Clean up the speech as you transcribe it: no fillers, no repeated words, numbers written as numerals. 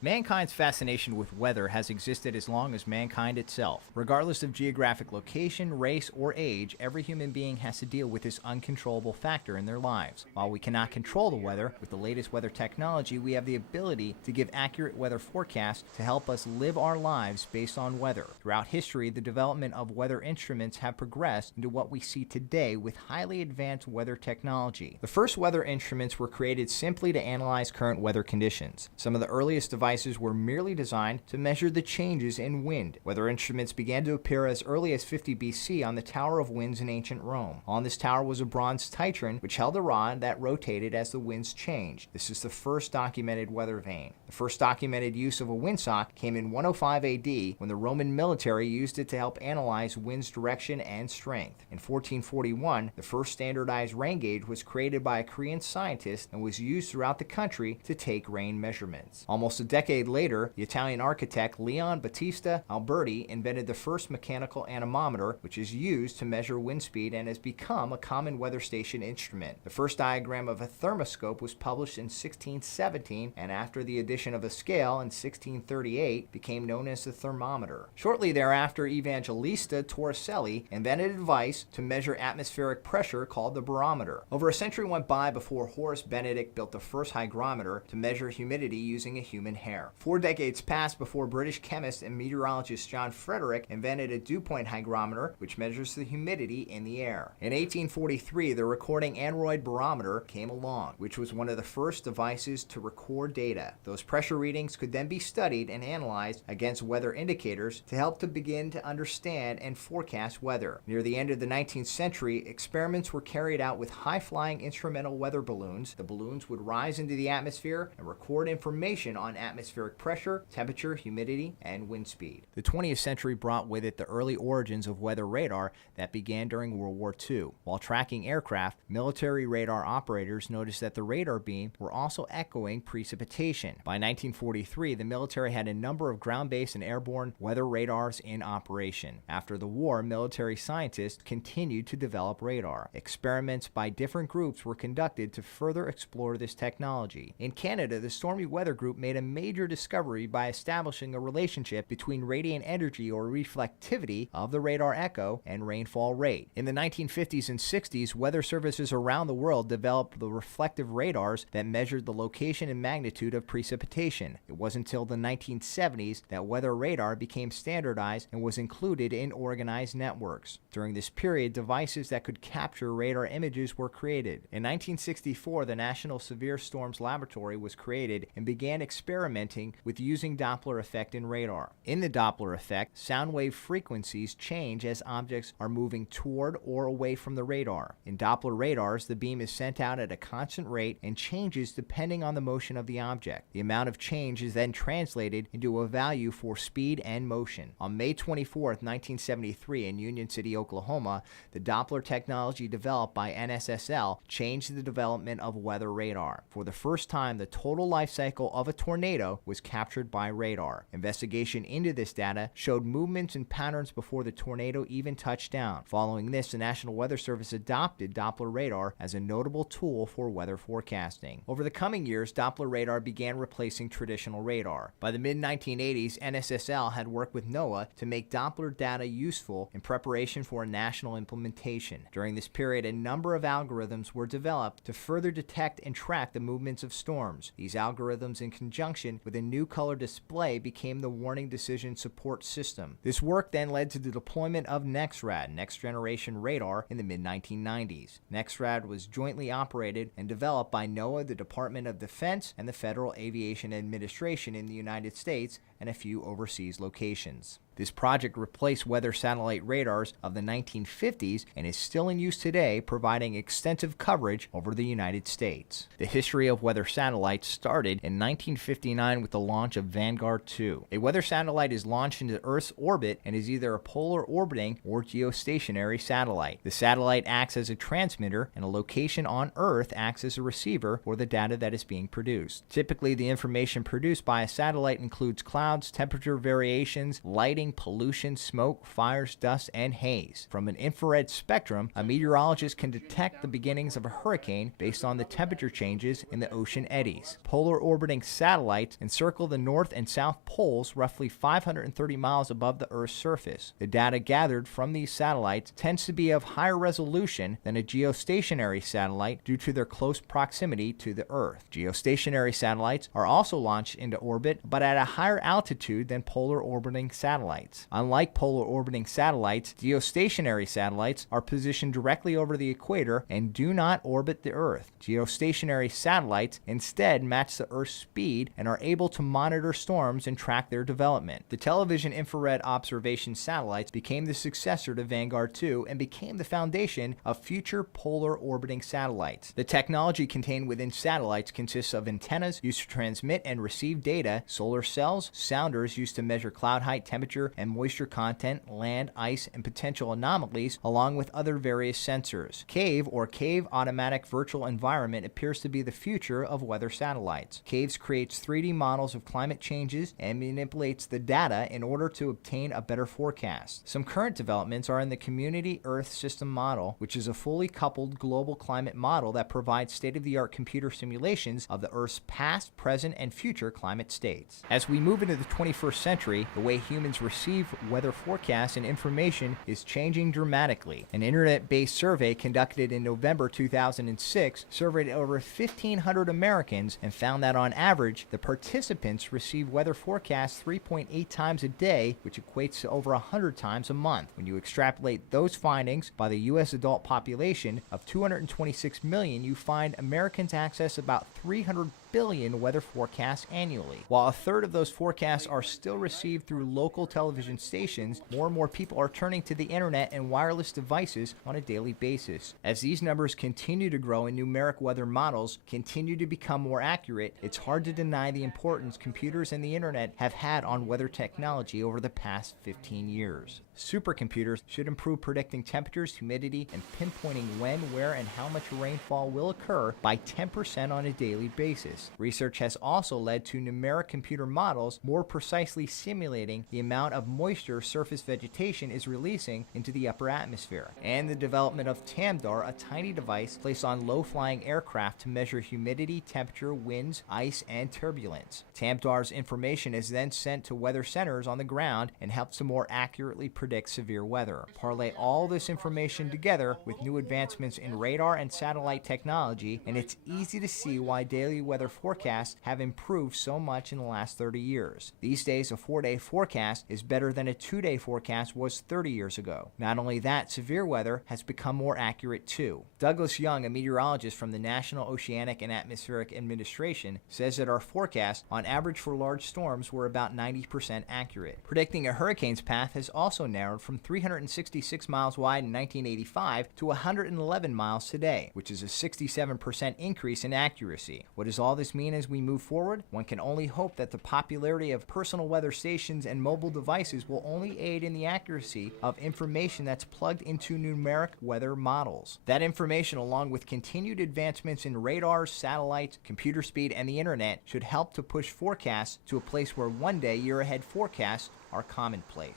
Mankind's fascination with weather has existed as long as mankind itself. Regardless of geographic location, race, or age, every human being has to deal with this uncontrollable factor in their lives. While we cannot control the weather, with the latest weather technology, we have the ability to give accurate weather forecasts to help us live our lives based on weather. Throughout history, the development of weather instruments have progressed into what we see today with highly advanced weather technology. The first weather instruments were created simply to analyze current weather conditions. Some of the earliest devices were merely designed to measure the changes in wind. Weather instruments began to appear as early as 50 BC on the Tower of Winds in ancient Rome. On this tower was a bronze titron which held a rod that rotated as the winds changed. This is the first documented weather vane. The first documented use of a windsock came in 105 AD when the Roman military used it to help analyze wind's direction and strength. In 1441, the first standardized rain gauge was created by a Korean scientist and was used throughout the country to take rain measurements. Almost a decade later, the Italian architect Leon Battista Alberti invented the first mechanical anemometer, which is used to measure wind speed and has become a common weather station instrument. The first diagram of a thermoscope was published in 1617, and after the addition of a scale in 1638, became known as the thermometer. Shortly thereafter, Evangelista Torricelli invented a device to measure atmospheric pressure called the barometer. Over a century went by before Horace Benedict built the first hygrometer to measure humidity using a human hair. 4 decades passed before British chemist and meteorologist John Frederick invented a dew point hygrometer, which measures the humidity in the air. In 1843, the recording aneroid barometer came along, which was one of the first devices to record data. Those pressure readings could then be studied and analyzed against weather indicators to help to begin to understand and forecast weather. Near the end of the 19th century, experiments were carried out with high-flying instrumental weather balloons. The balloons would rise into the atmosphere and record information on atmospheric pressure, temperature, humidity, and wind speed. The 20th century brought with it the early origins of weather radar that began during World War II. While tracking aircraft, military radar operators noticed that the radar beam were also echoing precipitation. By 1943, the military had a number of ground-based and airborne weather radars in operation. After the war, military scientists continued to develop radar. Experiments by different groups were conducted to further explore this technology. In Canada, the Stormy Weather Group made a major discovery by establishing a relationship between radiant energy or reflectivity of the radar echo and rainfall rate. In the 1950s and 60s, weather services around the world developed the reflective radars that measured the location and magnitude of precipitation. It wasn't until the 1970s that weather radar became standardized and was included in organized networks. During this period, devices that could capture radar images were created. In 1964, the National Severe Storms Laboratory was created and began experimenting with using Doppler effect in radar. In the Doppler effect, sound wave frequencies change as objects are moving toward or away from the radar. In Doppler radars, the beam is sent out at a constant rate and changes depending on the motion of the object. The amount of change is then translated into a value for speed and motion. On May 24, 1973, in Union City, Oklahoma, the Doppler technology developed by NSSL changed the development of weather radar. For the first time, the total life cycle of a tornado was captured by radar. Investigation into this data showed movements and patterns before the tornado even touched down. Following this, the National Weather Service adopted Doppler radar as a notable tool for weather forecasting. Over the coming years, Doppler radar began replacing traditional radar. By the mid-1980s, NSSL had worked with NOAA to make Doppler data useful in preparation for a national implementation. During this period, a number of algorithms were developed to further detect and track the movements of storms. These algorithms, in conjunction with a new color display, became the warning decision support system. This work then led to the deployment of NEXRAD, Next Generation Radar, in the mid-1990s. NEXRAD was jointly operated and developed by NOAA, the Department of Defense, and the Federal Aviation Administration in the United States, and a few overseas locations. This project replaced weather satellite radars of the 1950s and is still in use today, providing extensive coverage over the United States. The history of weather satellites started in 1959 with the launch of Vanguard 2. A weather satellite is launched into Earth's orbit and is either a polar orbiting or geostationary satellite. The satellite acts as a transmitter, and a location on Earth acts as a receiver for the data that is being produced. Typically, the information produced by a satellite includes clouds, temperature variations, lighting, lightning, pollution, smoke, fires, dust, and haze. From an infrared spectrum, a meteorologist can detect the beginnings of a hurricane based on the temperature changes in the ocean eddies. Polar orbiting satellites encircle the north and south poles roughly 530 miles above the Earth's surface. The data gathered from these satellites tends to be of higher resolution than a geostationary satellite due to their close proximity to the Earth. Geostationary satellites are also launched into orbit, but at a higher altitude than polar orbiting satellites. Unlike polar orbiting satellites, geostationary satellites are positioned directly over the equator and do not orbit the Earth. Geostationary satellites instead match the Earth's speed and are able to monitor storms and track their development. The television infrared observation satellites became the successor to Vanguard 2 and became the foundation of future polar orbiting satellites. The technology contained within satellites consists of antennas used to transmit and receive data, solar cells, sounders used to measure cloud height, temperature, and moisture content, land, ice, and potential anomalies, along with other various sensors. CAVE, or Cave Automatic Virtual Environment, appears to be the future of weather satellites. CAVES creates 3D models of climate changes and manipulates the data in order to obtain a better forecast. Some current developments are in the Community Earth System model, which is a fully coupled global climate model that provides state-of-the-art computer simulations of the Earth's past, present, and future climate states. As we move into the 21st century, the way humans receive weather forecasts and information is changing dramatically. An internet-based survey conducted in November 2006 surveyed over 1,500 Americans and found that on average, the participants receive weather forecasts 3.8 times a day, which equates to over 100 times a month. When you extrapolate those findings by the U.S. adult population of 226 million, you find Americans access about 300 billion weather forecasts annually. While a third of those forecasts are still received through local television stations, more and more people are turning to the internet and wireless devices on a daily basis. As these numbers continue to grow and numeric weather models continue to become more accurate, it's hard to deny the importance computers and the internet have had on weather technology over the past 15 years. Supercomputers should improve predicting temperatures, humidity, and pinpointing when, where, and how much rainfall will occur by 10% on a daily basis. Research has also led to numeric computer models more precisely simulating the amount of moisture surface vegetation is releasing into the upper atmosphere, and the development of TAMDAR, a tiny device placed on low-flying aircraft to measure humidity, temperature, winds, ice, and turbulence. TAMDAR's information is then sent to weather centers on the ground and helps to more accurately predict severe weather. Parlay all this information together with new advancements in radar and satellite technology, and it's easy to see why daily weather forecasts have improved so much in the last 30 years. These days, a 4-day forecast is better than a 2-day forecast was 30 years ago. Not only that, severe weather has become more accurate too. Douglas Young, a meteorologist from the National Oceanic and Atmospheric Administration, says that our forecasts, on average for large storms, were about 90% accurate. Predicting a hurricane's path has also narrowed from 366 miles wide in 1985 to 111 miles today, which is a 67% increase in accuracy. What does all this mean as we move forward? One can only hope that the popularity of personal weather stations and mobile devices will only aid in the accuracy of information that's plugged into numeric weather models. That information, along with continued advancements in radars, satellites, computer speed, and the internet, should help to push forecasts to a place where one day year-ahead forecasts are commonplace.